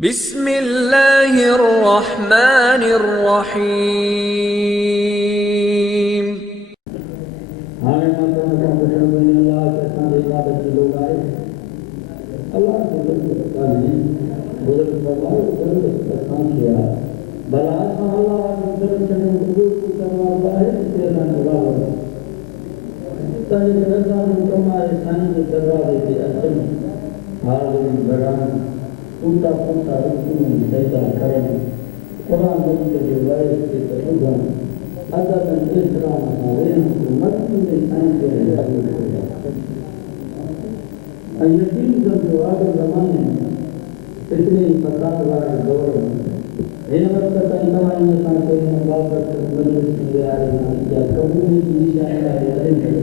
بسم اللہ الرحمن الرحیم۔ پوتا پوتا رسول سیدا کرم قرآن مجید کے وارث کے تجربہ ادب احترام ہمارے حکومت میں سائن کے یقین جو جواب زمانے اتنے فساد والا دور ہے وقت کا انتہا انسان کو مبارک مجلس میں آ رہے ہیں یا قبول کی شاعر ہے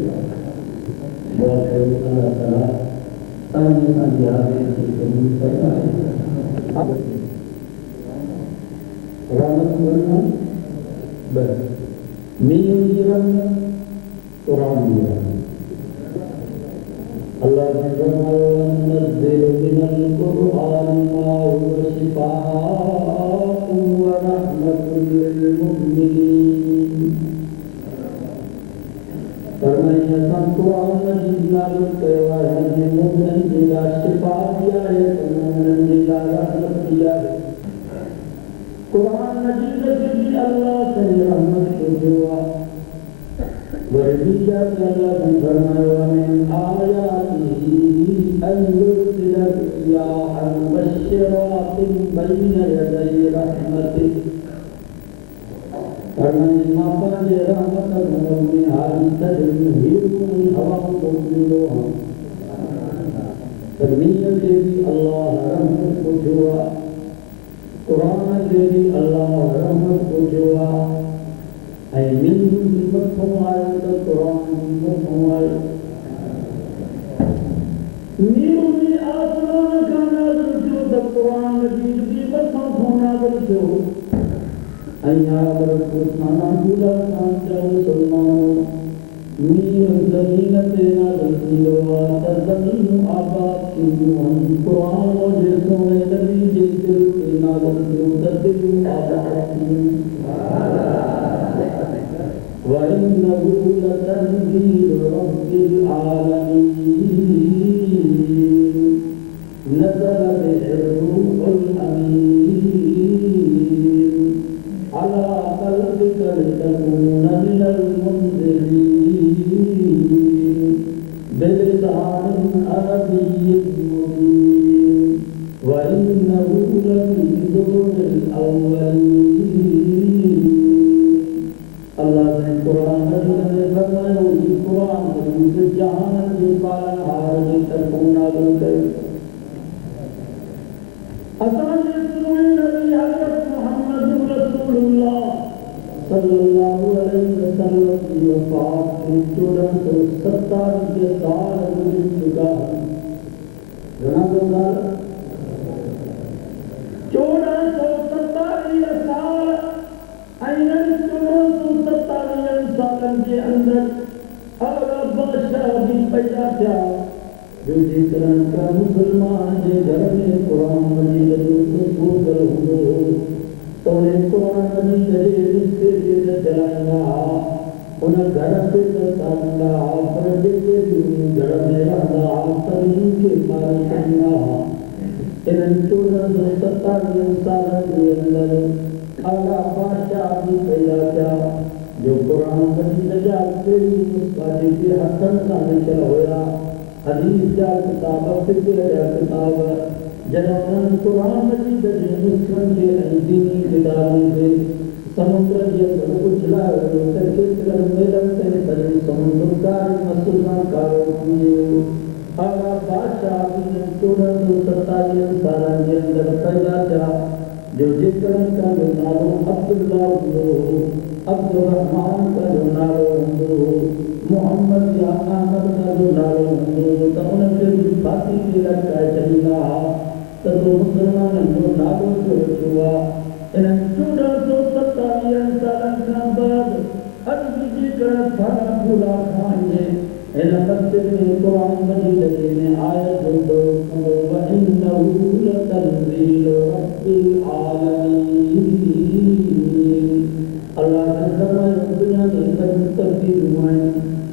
بہت اللہ تعالیٰ انسان جہاد کی قبول فرمائے رحمت کرنا بس مین جرم قرآن جرم اللہ نے فرمایا نزل من القرآن ما هو شفاء ورحمة للمؤمنين فرمایا سن قرآن مجید نازل کروا ہے مومن جلا شفا دیا ہے مومن جلا رحمت دیا ہے قرآن مجید کی اللہ سے رحمت کو دعا ورنیجا کہ اللہ نے فرمایا ومن آیاته ان يرسل الرياح مبشرات بين يدي رحمته فرمایا ما پانے رحمت میں حال تدبیر من ہوا مبلوها فرمایا کہ اللہ رحمت کو دعا قرآن کے اللہ رحمت کو دعا اے من مصیبت ہمارے تو قرآن مصیبت ہمارے نیوزی آسمان کا نازل جو تو قرآن مجید کی بسوں کو نازل جو ایا برکتنا بولا کانچا سلمان میر زمینت نازل کیوا تزمین آباد کیوا قرآن و جسوں میں نبی جسل کے نازل کیوا تزمین آباد کیوا وَإِنَّهُ لَتَنزِيلُ رَبِّ الْعَالَمِينَ نَزَلَ بِهِ الرُّوحُ الْأَمِينُ عَلَى قَلْبِكَ لِتَكُونَ مِنَ الْمُنذِرِينَ بِلِسَانٍ عَرَبِيٍّ مُبِينٍ وَإِنَّهُ لَفِي زُبُرِ الْأَوَّلِينَ اللہ نے قرآن مجید میں فرمایا کہ قرآن مجید جہان کے پالن ہار تک نازل کرے اسان سنن نبی حضرت محمد رسول اللہ صلی اللہ علیہ وسلم کی وفات کے 1470 کے سال گزر چکا ہے جناب اللہ 1470 سال اینن 1470 سالن کے اندر اور بادشاہ بھی پیدا کیا جو جس طرح کا مسلمان کے گھر میں قرآن مجید کو کرو تو انہیں قرآن مجید کے رشتے سے چلائیں انہیں گھر پہ کرتا پر جیسے بھی گھر میں رہنا ترین کے مال کرنا انہیں 1470 سالن کے اندر اللہ بادشاہ بھی پیدا کیا جو قرآن مجید جا تیری مسکاتی کے حسن کا نکل ہویا حدیث جا کتاب فکر جا کتاب جنہاں قرآن مجید جن مسکن کے دینی کتابوں سے سمندر یہ اچھلا ترکت کر میلم سے بڑی سمندر کا مسلمان کارو کیے اللہ بادشاہ بھی 1470 سالان کے اندر پیدا کیا جو جس طرح کا جو نالو عبداللہ ہو عبد الرحمن کا جو نالو ہو محمد یا احمد کا جو نالو ہو تو انہیں کے فاتی کی لڑکا چلینا تو مسلمان جو نالو جو ہوا انہیں 1470 سالن کا بعد عرض کی کر پھانا بھولا کھائیں انہیں مسجد میں قرآن مجید میں آیت دو وَإِنَّهُ لَتَنزِيلُ رَبِّ العالمين اللہ نے فرمایا دنیا میں تبدیل ہوئے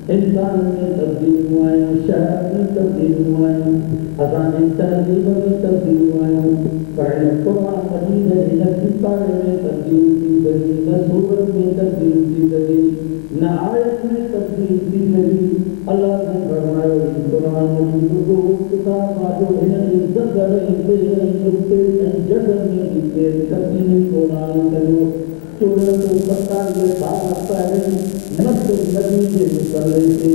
انسان میں تبدیل ہوئے شہر میں تبدیل ہوئے ازانی تہذیب میں تبدیل ہوئے پہلے قرآن مجید ہے نہ سپارے میں تبدیل کی گئی نہ سورت میں تبدیل کی گئی نہ آیت میں تبدیل کی گئی اللہ نے فرمایا قرآن مجید کو کتاب جو ہے عزت کرے اسے جگہ میں لکھے تبدیل قرآن کرو چودہ سو ستانوے سال پہلے نصر نبی کے مصلی سے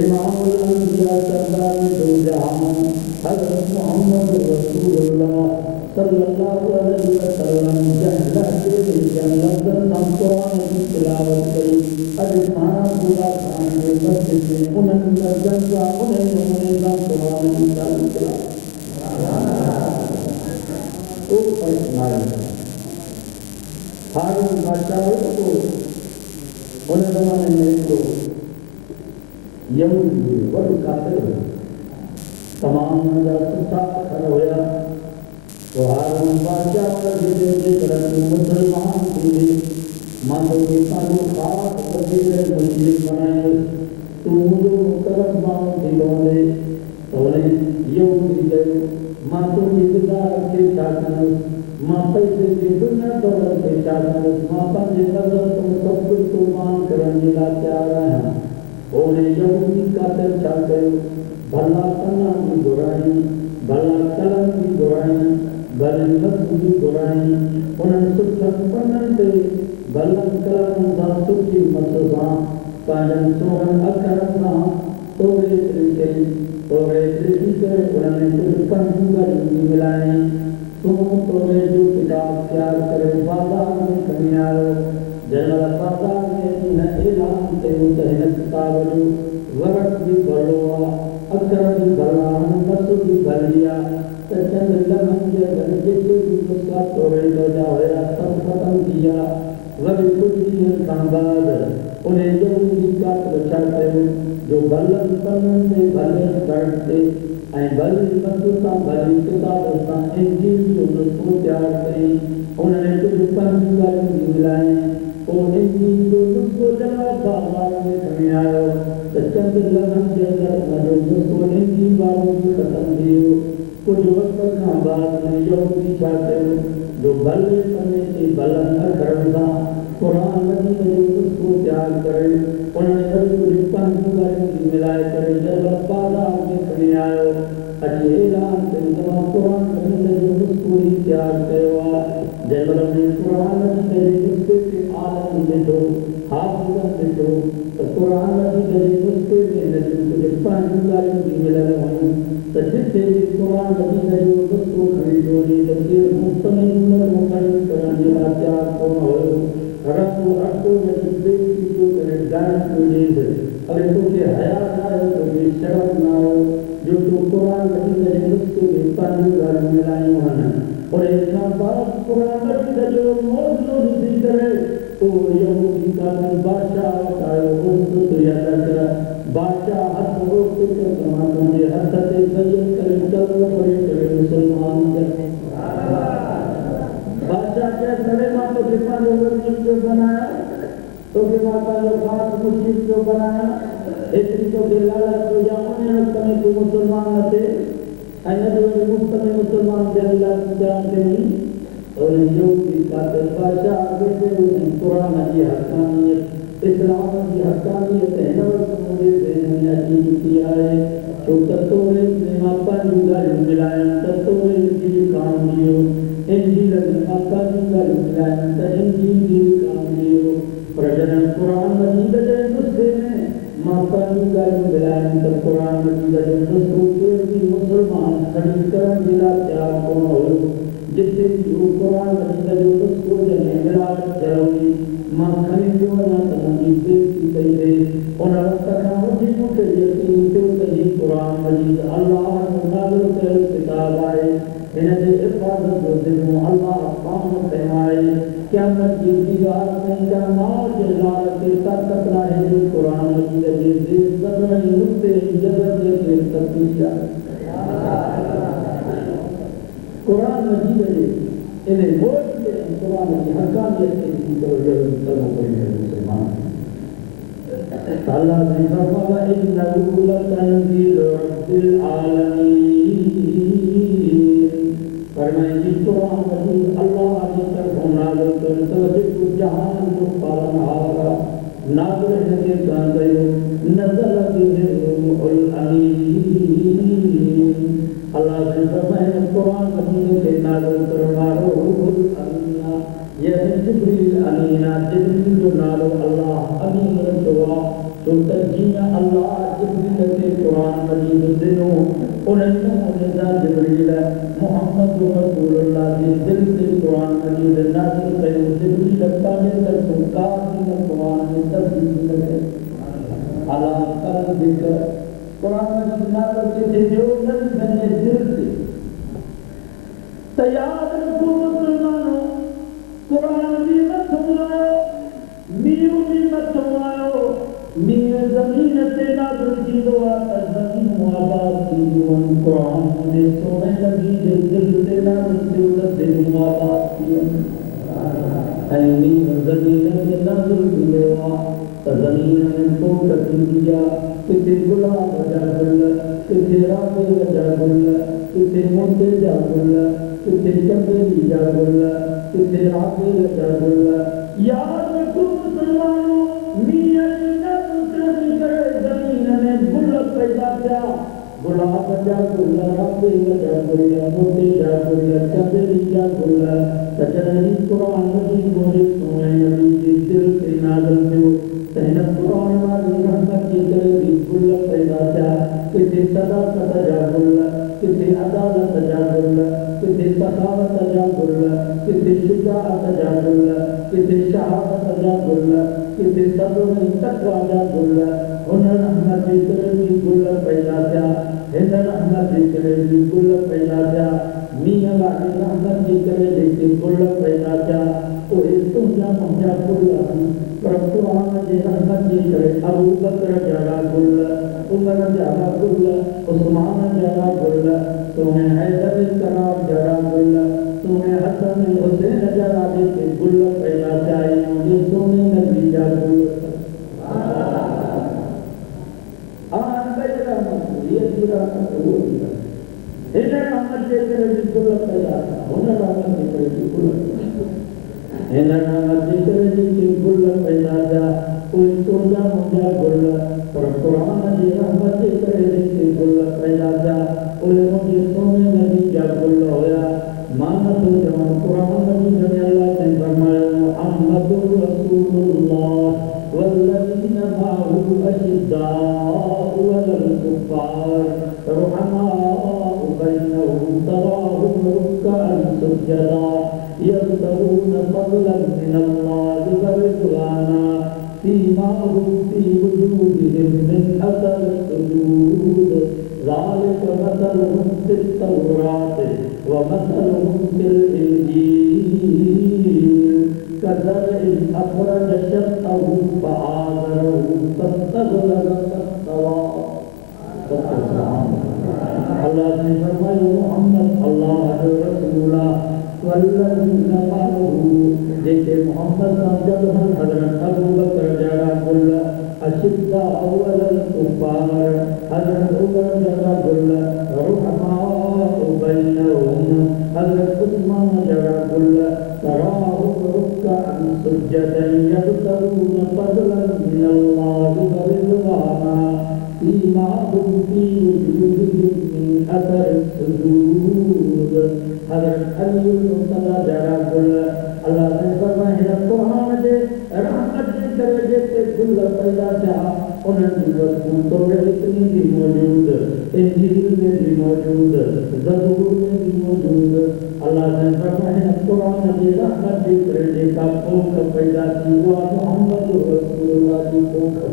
امام الانبیاء سردار دو جہاں حضرت محمد رسول اللہ صلی اللہ علیہ وسلم جہلہ کے جنت نام قرآن کی تلاوت کری اجمانا بلا خان کے مسجد میں انہوں نے جنگا انہیں نام قرآن کی تلاوت او اسماعیل ہارون بادشاہ کو ان زمانے میں تو یہودی بڑے کافر ہوئے تمام نظر ستا کھڑا ہویا تو ہارون بادشاہ کا جدے طرح مسلمان تھے مانو کے پانو خاص قبیلے مسلم بنائے تو مجھے مقرب مانو دلوں دے تو انہیں یہودی دے مانو کی اتدار کے چاہتاں ماں پیسے کی دنیا دولت کے چاہتاں ماں پانچے نظر تم سب کچھ قربان کرنے لا تیار ہیں انہیں یہودی قاتل چاہتے بھلا کنا کی برائی بھلا کلم کی برائی بھلے نفس کی برائی انہیں سکھت پنن تے بھلا کلم دا سکی مسزاں پانن سوہن اکرتنا توڑے ترکے انہیں کچھ کنجوگر کی ملائیں تم توڑے جو کتاب تیار کرے بازار میں کمی آرو جنرل بازار میں انہیں اعلان تے متحن کتاب جو ورق بھی بڑھوا اکر بھی بڑھا نفس بھی بڑھیا چند لمن کے درجے کے بھی اس کا توڑے دو جاویا سب ختم کیا وبی کچھ دن کام بعد انہیں یہودی کا بچاتے ہو جو بلن پنن سے بلن کرتے اے بلی مسلطہ بلی کتاب استان انجیل جو نسخو تیار کریں انہوں نے کچھ پنجوگر بھی ملائیں اور انجیل جو نسخو جواب بازار میں کمی آئے تو چند لمن سے جو نسخو انجیل والوں کی ختم دیو کچھ وقت کا بعد میں یہودی چاہتے ہو جو بلے پنے سے بلن اکرمتا قرآن مجید جو نسخو تیار کرے انہوں نے کچھ پنجوگر بھی ملائے کرے جب بازار میں کمی آئے اچھے اعلان سے تمام قرآن مجید جو نسخوی تیار کروا جب رب نے قرآن مجید جو نسخے کے عالم دیتو حافظت دیتو تو قرآن مجید جو نسخے میں نجم کچھ پانچوگاری بھی ملے ہوں تو جس سے قرآن مجید جو نسخو خریدو نے تبدیل مستمل مقرر کرنے کا تیار کون ہوئے رب و اٹھو مجید دیکھی جو کرے جانت کو جیز اگر تو کہ حیات آئے تو کہ شرف نہ ہو جو تو قرآن مجید نے نسخے میں پانچوگار ملائی ہونا اور انسان بات قرآن مجید جو موضوع ذکر ہے تو یہودی کا بادشاہ ہوتا ہے اس تو یاد کرا بادشاہ حد روک کے سماعتوں نے حد سے بیان کرے چلو پڑے کرے مسلمان جاتے بادشاہ کے کلمہ تو کتنا لوگوں نے بنایا تو کہ ماتا جو خاص مشکل جو بنایا اتنی تو کہ لالت کو جاؤں نے کمی تو مسلمان تھے اینا جو مفتمی مسلمان سے اللہ جانتے نہیں اور یہودی قاتل بادشاہ آگے سے انہیں قرآن کی حقانیت اسلام کی حقانیت نور مجھے دینے عجیب کیا ہے جو تطورے نے ماپا جوگا ملائیں تطورے کی کام دیو انجیل نے ماپا جوگا ملائیں تا انجیل کی کام دیو پرجنن قرآن مجید دے نسخے میں ماپا جوگا ملائیں تا قرآن مجید دے نسخوں کے بھی مسلمان خرید کرن جلا تیار کون ہوئے جس سے جو قرآن مجید جو نسخوں جنے ملائیں جلوی ماں خرید جو نہ تمہیں دیکھتی تیرے ان وقت کا مجھے کہ یقین تو کہیں قرآن مجید اللہ نازل کر کتاب آئے انہیں حفاظت جو دنوں اللہ پاہم فرمائے قیامت کی دیوار میں قیامات جلال کے طاقت رہے جو قرآن مجید کے دل زبرن نقطے جبر کے تبدیل قرآن مجید انہیں ووٹ کے قرآن کی حقانیت کے کسی طرح طلب کرنے مسلمان اللہ نے فرمایا انہ لتنزیل رب العالمین فرمائے کہ قرآن مجید اللہ کی طرف نازل کر توجہ جہان کو پالنہارا نازل ہے کہ کہتے نزل به الروح الامین اللہ نے فرمایا قرآن مجید کے نازل کرنا روح الامین یہ جبریل امین جبریل جو نالو اللہ امین رجوا تو تجینا اللہ جبریل کے قرآن مجید دنوں انہوں نے جبریل محمد رسول اللہ کے دل سے قرآن مجید نازل کرے جبریل کامل تر سنکار دن قرآن میں تبدیل کرے اللہ قلب ذکر قرآن مجید نازل کے جو نبی بنے دل سے تیار رکھو مسلمانوں قرآن بھی مت سنائو میو بھی مت سنائو میو زمین سے نازل کی دعا زمین آباد کی دیوان قرآن نے سونے نبی دل سے نازل کی دل آباد کی اے میو زمین سے نازل کی دعا زمین میں کو کر دیا کسی گلاب جا گل کسی رابع جا گل کسی موتے جا گل کسی چمبیلی جا گل کسی رابع جا گل یاد رکھو مسلمانوں میاں نظر کرے زمین میں گل پیدا کیا گلاب جا گل رابع جا گل موتے جا گل چمبیلی جا گل سچنی قرآن مجید مجھے سونے نبی کی دل سے نازل کیوں تہنا قرآن والی رحمت کی طرح گل پیدا کیا کسی صداقت جا گل کسی عدالت جا گل کسی سخاوت جا گل کسی شجاعت جا گل کسی شہادت جا گل کسی صبر تقوی جا گل ان رحمت کی طرح گل پیدا کیا ان رحمت کی طرح گل پیدا کیا میاں والی رحمت کی طرح گل پیدا کیا تو اس دنیا مہیا گل پر قرآن کی رحمت کی طرح ابو بکر جا گل عمر جا گل عثمان جا گل تمہیں حیدر کرام جا گل تمہیں حسن حسین جا کے گل پیدا چاہیے مجھے سونے نبی جا گل آن بھائی رحمت یہ کی رحمت وہ کی رحمت انہیں رحمت کے طرح گل پیدا تھا انہیں رحمت کے طرح گل انہیں رحمت کے طرح گل پیدا تھا کوئی سوجا مجھا گل پر قرآن کی رحمت کے طرح گل پیدا تھا انہیں مجھے سونے نبی جا گل ہویا مانت جوان قرآن مجید میں اللہ نے فرمایا محمد رسول اللہ والذین معه اشداء علی الکفار رحماء بینهم تراهم رکعا سجدا یبتغون فضلا من اللہ ورضوانا سیماهم فی وجوہهم من اثر السجود ذلك مثلهم في التوراة ومثلهم في الإنجيل كزرع أخرج شطأه فآزره فاستغلظ فاستوى اللہ نے فرمایا محمد اللہ رسول والذین معه جیسے محمد جب حضرت ابو بکر جا گل اشداء علی الکفار حضرت عمر جا گل رحماء بینهم حضرت عثمان جا گل تراهم رکعا سجدا یبتغون فضلا من اللہ ورضوانا سیماهم فی وجوہهم من اثر السجود حضرت علی المرتضی جا گل اللہ نے فرمایا قرآن دے رحمت کی درجے سے گل پیدا کیا انہوں نے تو اتنی بھی موجود انجیل میں بھی موجود زبور میں بھی موجود اللہ نے فرمایا قرآن کی رحمت کی درجے کا پھوک پیدا کی ہوا محمد رسول اللہ کی پھوک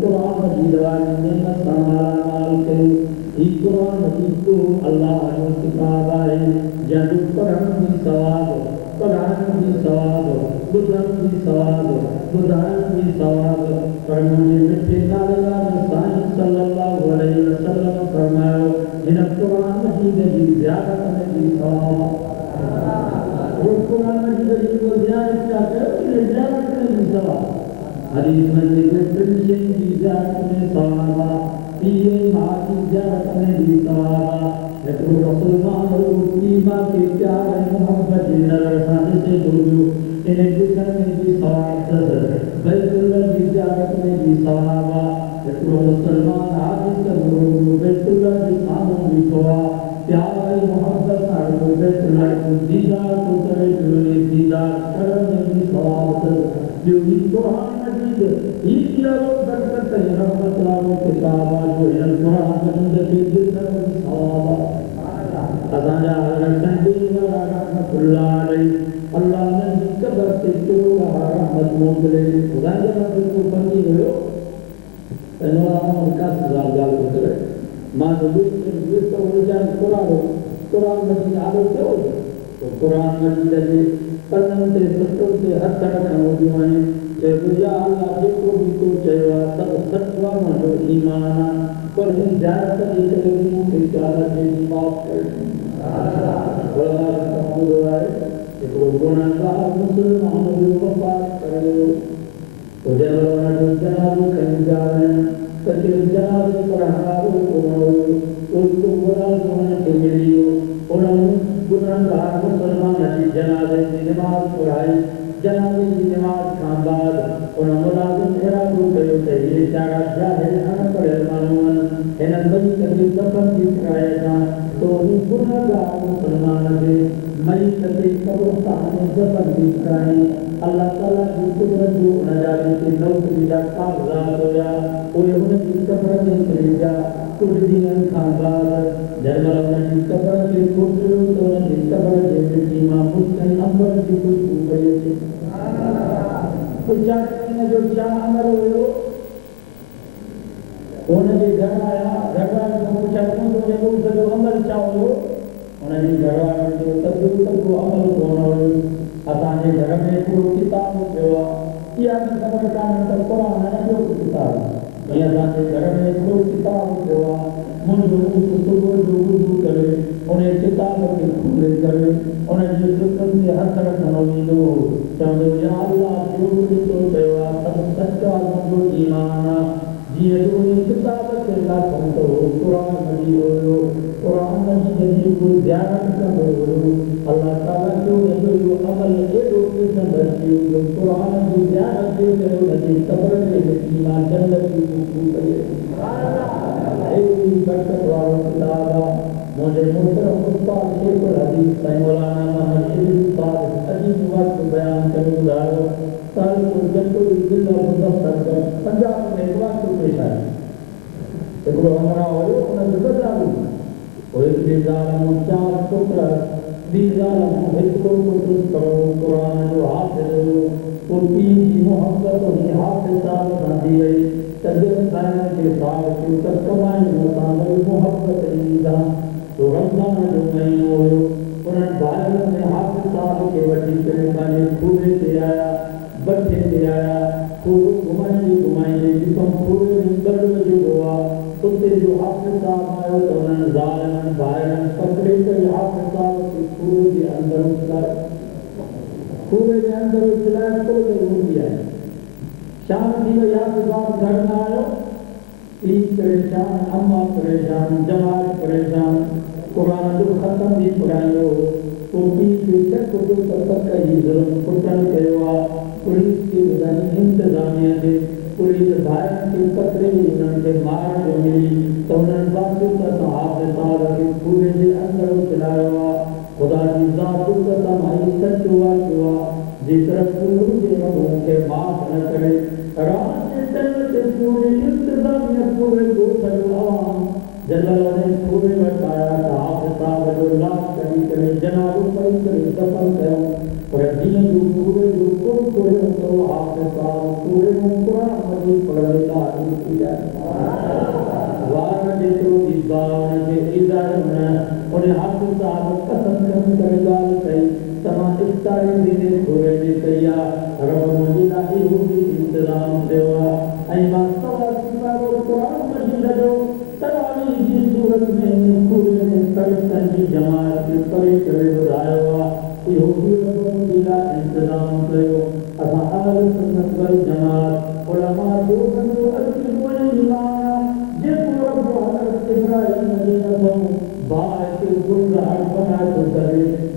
قرآن مجید والی نعمت ہمارا مال کرے یہ قرآن مجید کو اللہ کی کتاب ہے جب قرآن کی ثواب قرآن کی ثواب بدھن کی ثواب بدھان کی ثواب فرمانے مٹھے نالے صلی اللہ علیہ وسلم فرمایا جن قرآن مجید کی زیادت میں بھی حدیث میں ذکر شیخ کی زیارت میں ثواب پیے ماں کی زیارت میں بھی ثواب ایک مسلمان ایما کے پیار محبت نرسان سے جوڑو انہیں ذکر میں بھی ثواب بیت اللہ کی زیارت میں بھی ثواب ایک مسلمان حاجی سے جوڑو بیت اللہ کی سامن بھی ثواب پیار محبت سارے بیت اللہ کو دیدار کو کرے جو دیدار کرنے بھی ثواب جو قرآن مجید یہ لوگ برکت ہے رحمت اللہ کتاب جو ہے قرآن مجید کے جتنا بھی ثواب خزانہ حضرت دینا رحمت اللہ علیہ اللہ نے قبر سے تو رحمت موکلے خزانہ کو پنجی ہوئے انہوں کا سزا گال کرے ماں دوست تو ہو جائے قرآن مجید آلو سے ہو تو قرآن مجید ہے پنن تے ستر تے ہر طرح ہو دیوانے کہ یا اللہ جے کو بھی تو چاہیے سب سچوا منو ایمان پر ہی زیادہ تر یہ کہ کہ زیادہ دے معاف کر اللہ کا دعا ہے کہ وہ گناہگار مسلمان کو معاف کرے تو جناب کہیں جاویں کہ جناب پر ہمارو کو گناہ ہونے کے لیے انہوں گناہگار مسلمان کی جنازے کی نماز پڑھائی جنازے کی نماز کا بعد انہوں ملازم اعراب کرو کہ یہ چارہ جاہل ہم پر معلوم انہوں بنی کبھی دفن کی کرایا تھا تو ان گناہگار مسلمان کے مئی کبھی قبرستان دفن کی کرائی اللہ تعالیٰ کی قدرت جو نجاتی کی نوکری کا کاغذات ہویا وہ انہوں کی قبر میں چلی جا کچھ دن کھان بعد جرمل انہوں کی قبر کے کھوٹلوں تو انہوں کی قبر کے مٹی ماں مسکن امبر کی کچھ اوپر تھی تو چاہتے ہیں جو چاہ عمر ہوئے انہوں کے گھر آیا گھر آیا تو پوچھا کیوں تو جب اسے جو عمل چاہو انہوں نے گھر آیا جو تک وہ عمل ہونا ہوئے اسانے گھر میں کوئی کتاب ہوا یا خبر کان تک قرآن ہے جو کتاب یہ اسانے گھر میں کوئی کتاب ہوا منجو صبح جو وضو کرے انہیں کتاب کے کھولے کرے انہیں جو سکن سے ہر طرف منوی دو چاہتے یا اللہ جو تو دیوا سب سچا جو ایمان جیے جو کتاب کے لاکھوں تو قرآن مجید ہو قرآن مجید کو زیارت کرو اللہ تعالیٰ جو عمل ہے تو کتنا بچی جو قرآن کی زیارت دے کرو نجی قبر میں ایمان جنت کی خوب کرے ایک برکت والا کتابہ مجھے محترم استاد شیخ الحدیث صاحب مولانا محمد شریف صاحب عجیب وقت بیان کرے گزارو سال کو جب کوئی دل اور مدفر کر پنجاب میں ایک وقت پیش آئے ایک وہ ہمارا ہوئے انہیں جو بجارو وہ ایک دیزارم چار ٹکڑا دیزارم حکروں کو درست کرو قرآن جو حافظ ہو وہ تین کی محبت انہیں حافظ صاحب نہ دی گئی تجرب خیال کے ساتھ کی تک کمائی مطابق محبت عیدہ تو رمضان جو مہینہ ہوئے انہیں بھائیوں نے حافظ صاحب کے وٹی کرنے والے کھوڑے سے آیا بٹھے سے آیا خوب گھمائیں جسم کھوڑے میں گرد جو ہوا اس سے جو حافظ صاحب آئے تو انہیں ظالمن بھائیوں پکڑے کر حافظ صاحب کے کھوڑے کے اندر اچھلائے کھوڑے کے اندر اچھلائے تو ضرور دیا ہے شام کی وجہ سے صاحب گھر نہ آئے عید پریشان اماں پریشان جماعت پریشان قرآن جو ختم بھی پڑھائی ہو وہ عید کے شک کو تک کا ہی ظلم پٹن کروا پولیس کی وزانی انتظامیہ سے پولیس بھائیوں کے قطرے انہوں کے مار جو ملی تو انہوں باقی کا صحاب صاحب کے پورے سے اندر چلایا ہوا خدا کی ذات کا تمہاری سچ ہوا جس طرح پورے کے ربوں کے معاف نہ کرے رات کے تن سے پورے انتظامیہ پورے کو سلوام جلال نے پورے بتایا کہ آپ صاحب جو لاکھ کری کرے جناب پر کرے دفن کرو اور دین جو پورے جو پورے کرو آپ صاحب پورے قرآن مجید پڑھنے کا حکم کیا وار کے تو دیوان کے ادارے انہیں حافظ صاحب قسم کرنے گال کہی تمام افطاری دن کھوڑے میں کیا رب مجید آئی ہوگی انتظام دیوا ایمان صلاح سفر و قرآن مجید جو تراویح کی صورت میں کھوڑے میں کرسن کی جماعت کے طریق کرے بدھائے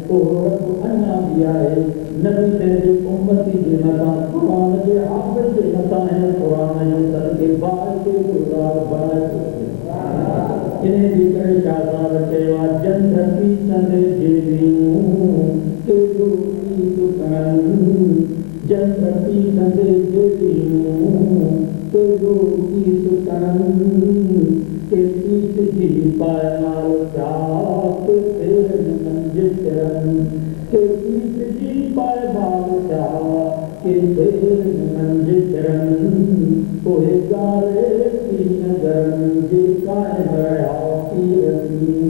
تو رب انا دیا ہے نبی تیرے امتی کے نتا قرآن کے حافظ کے نتا ہے قرآن جو سر کے بعد کے گزار بنت انہیں دیگر شاہدار چیوا جن دھرتی سندے جیدیوں کہ جو عید کرن جن دھرتی سندے جیدیوں کہ جو عید کرن کہ عید جی پائے مال چاپ تیرے منجد کرن کہ عید جی پائے مال چاپ کہ تیرے منجد کرن کوئی گارے کی نظرن جی قائم رہا کی رسی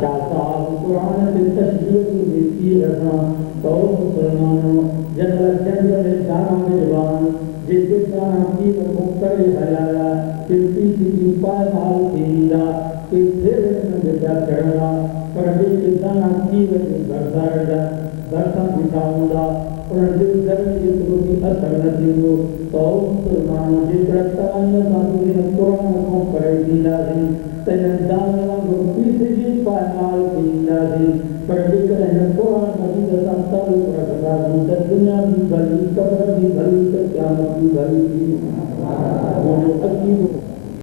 شاہ صاحب قرآن کے تشریح کی کی رسا تو مسلمانوں جنرل جنرل دانا مجبان جس کے دانا کی مختر حلالا کہ پیسی پائے مال دیدہ کہ پھر منجدہ کرنا پردے کے دانا کی بردار دا برسا بتاؤں دا اور دل درمی کے سبتی اثر نتیجو تو مسلمانوں جس رکتانی ساتھوی قرآن کو پڑے دیدہ دی تینن دانا کو پیسی جی پائے مال دیدہ دی پردے کرنے قرآن مجید سانتال پرکتا دی دنیا بھی بھلی قبر بھی بھلی قیامت بھی بھلی وہ جو عقید